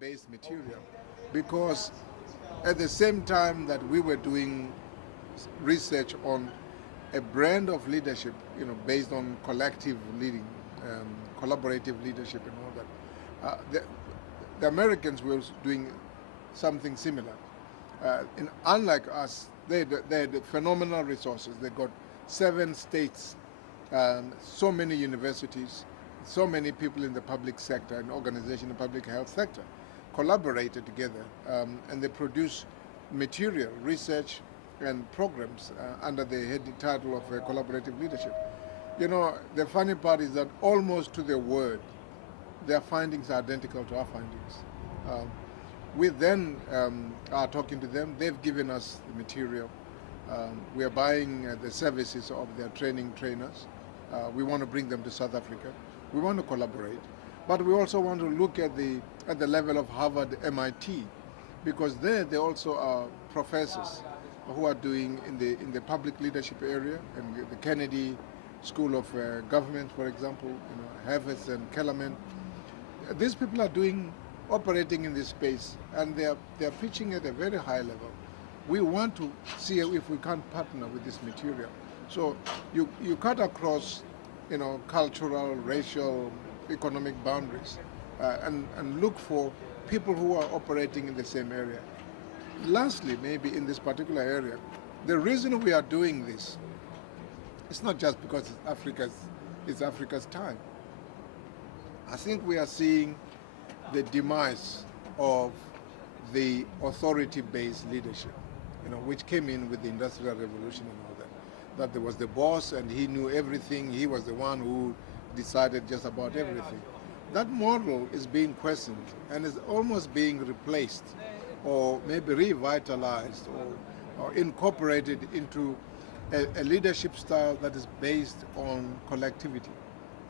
based material, because at the same time that we were doing research on a brand of leadership, based on collective leading, collaborative leadership, and all that. The Americans were doing something similar. Unlike us, they had phenomenal resources. They got 7 states, so many universities, so many people in the public sector and organization in the public health sector collaborated together, and they produce material, research, and programs under the head title of collaborative leadership. The funny part is that almost to the word, their findings are identical to our findings. Um, we then are talking to them. They've given us the material. We are buying the services of their training trainers. We want to bring them to South Africa. We want to collaborate, but we also want to look at the level of Harvard, MIT, because there they also are professors who are doing in the public leadership area, and the Kennedy School of Government, for example, Harvard and Kellerman. These people are operating in this space, and they are pitching at a very high level. We want to see if we can partner with this material. So you cut across, cultural, racial, economic boundaries, and look for people who are operating in the same area. Lastly, maybe in this particular area, the reason we are doing this, it's not just because it's Africa's time. I think we are seeing the demise of the authority-based leadership, which came in with the Industrial Revolution and all that. That there was the boss and he knew everything. He was the one who decided just about everything. That model is being questioned and is almost being replaced, or maybe revitalized, or incorporated into a leadership style that is based on collectivity,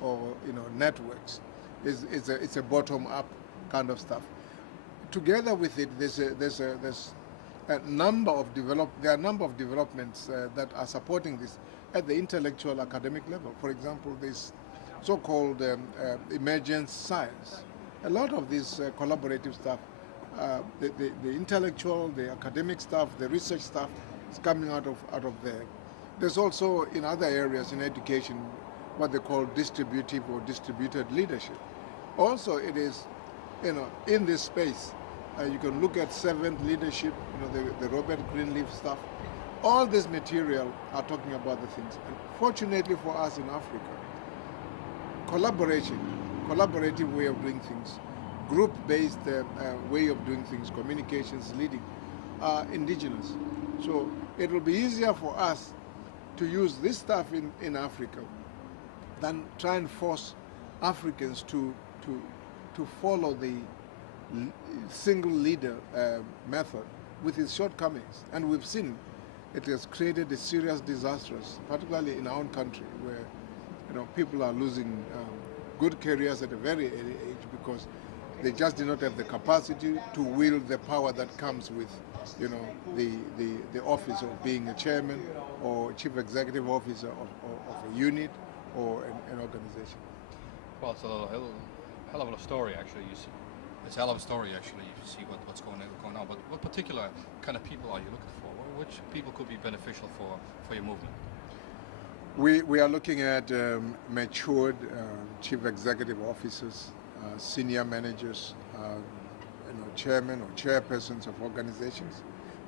or networks. It's a bottom-up kind of stuff. Together with it, there's a number of developments that are supporting this at the intellectual academic level. For example, this so-called emergence science. A lot of this collaborative stuff, the intellectual, the academic stuff, the research stuff is coming out of there. There's also in other areas in education what they call distributive or distributed leadership. Also, it is, in this space, you can look at servant leadership, the Robert Greenleaf stuff. All this material are talking about the things. And fortunately for us in Africa, collaborative way of doing things, group-based way of doing things, communications, leading, are indigenous. So it will be easier for us to use this stuff in Africa than try and force Africans to follow the single leader method with its shortcomings. And we've seen it has created a serious disasters, particularly in our own country, where people are losing good careers at a very early age because they just do not have the capacity to wield the power that comes with the office of being a chairman or chief executive officer of a unit or an organization. Well, it's a hell of a story, actually. It's a hell of a story, actually. You see what's going on. But what particular kind of people are you looking for? Which people could be beneficial for your movement? We are looking at matured chief executive officers, senior managers, chairmen or chairpersons of organizations,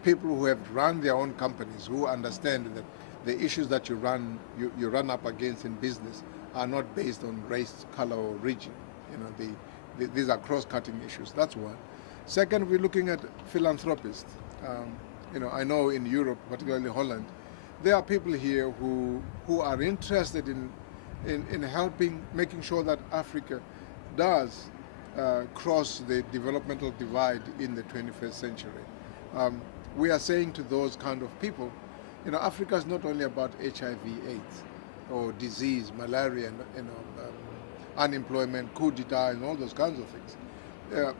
people who have run their own companies, who understand that the issues that you run up against in business are not based on race, color, or region. These are cross-cutting issues. That's one. Second, we're looking at philanthropists. I know in Europe, particularly Holland, there are people here who are interested in helping, making sure that Africa does cross the developmental divide in the 21st century. We are saying to those kind of people, Africa is not only about HIV/AIDS or disease, malaria, and unemployment, coup d'etat, and all those kinds of things.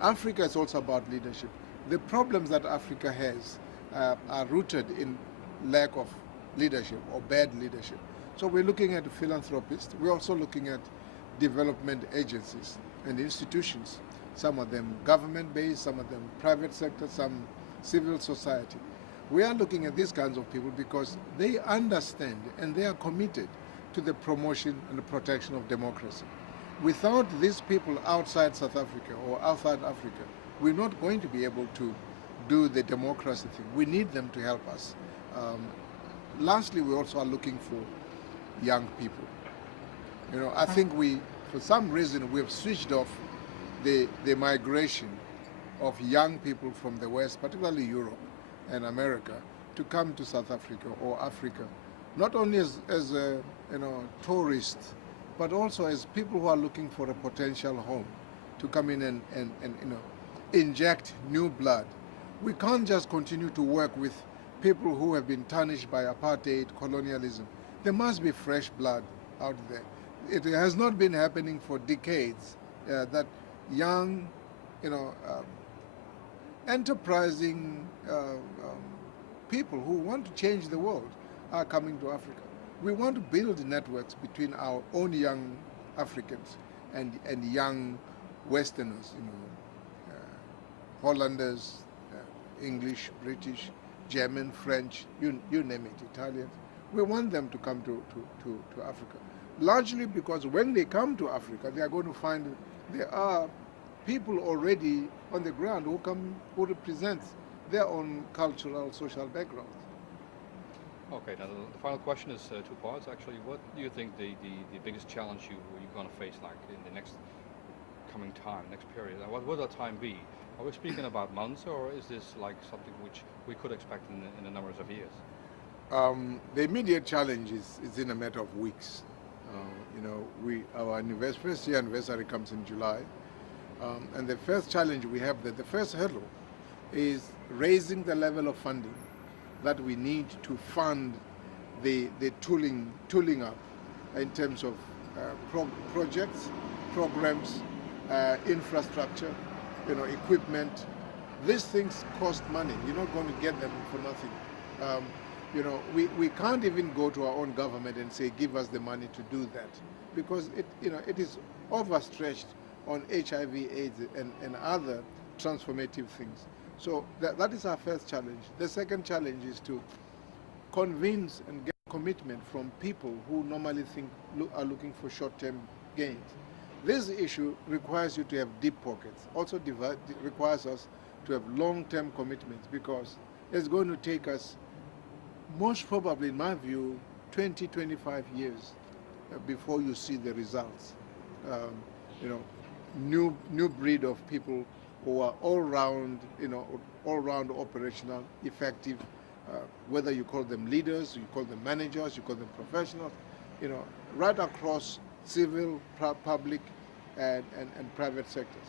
Africa is also about leadership. The problems that Africa has are rooted in lack of leadership or bad leadership. So we're looking at philanthropists. We're also looking at development agencies and institutions some of them government-based, some of them private sector, some civil society. We are looking at these kinds of people because they understand and they are committed to the promotion and the protection of democracy. Without these people outside South Africa or outside Africa, we're not going to be able to do the democracy thing. We need them to help us. Lastly, we also are looking for young people. You know, I think for some reason, we've switched off the migration of young people from the West, particularly Europe and America, to come to South Africa or Africa, not only as tourists, but also as people who are looking for a potential home, to come in and inject new blood. We can't just continue to work with people who have been tarnished by apartheid, colonialism. There must be fresh blood out there. It has not been happening for decades that young, enterprising people who want to change the world are coming to Africa. We want to build networks between our own young Africans and young Westerners, Hollanders, English, British, German, French, you name it, Italians. We want them to come to Africa. Largely because when they come to Africa, they are going to find there are people already on the ground who represent their own cultural, social backgrounds. Okay, now the final question is two parts actually. What do you think the biggest challenge you're going to face like in the next coming time, next period? And what will that time be? Are we speaking about months, or is this like something which we could expect in a numbers of years? The immediate challenge is in a matter of weeks. Our first year anniversary comes in July, and the first challenge we have, the first hurdle, is raising the level of funding that we need to fund the tooling up in terms of projects, programs, infrastructure, equipment. These things cost money. You're not going to get them for nothing. We can't even go to our own government and say, give us the money to do that, because it is overstretched on HIV/AIDS and other transformative things. So that is our first challenge. The second challenge is to convince and get commitment from people who normally are looking for short-term gains. This issue requires you to have deep pockets. Also requires us to have long-term commitments, because it's going to take us, most probably, in my view, 20, 25 years before you see the results. New breed of people who are all round operational, effective, whether you call them leaders, you call them managers, you call them professionals, right across civil, public, and private sectors.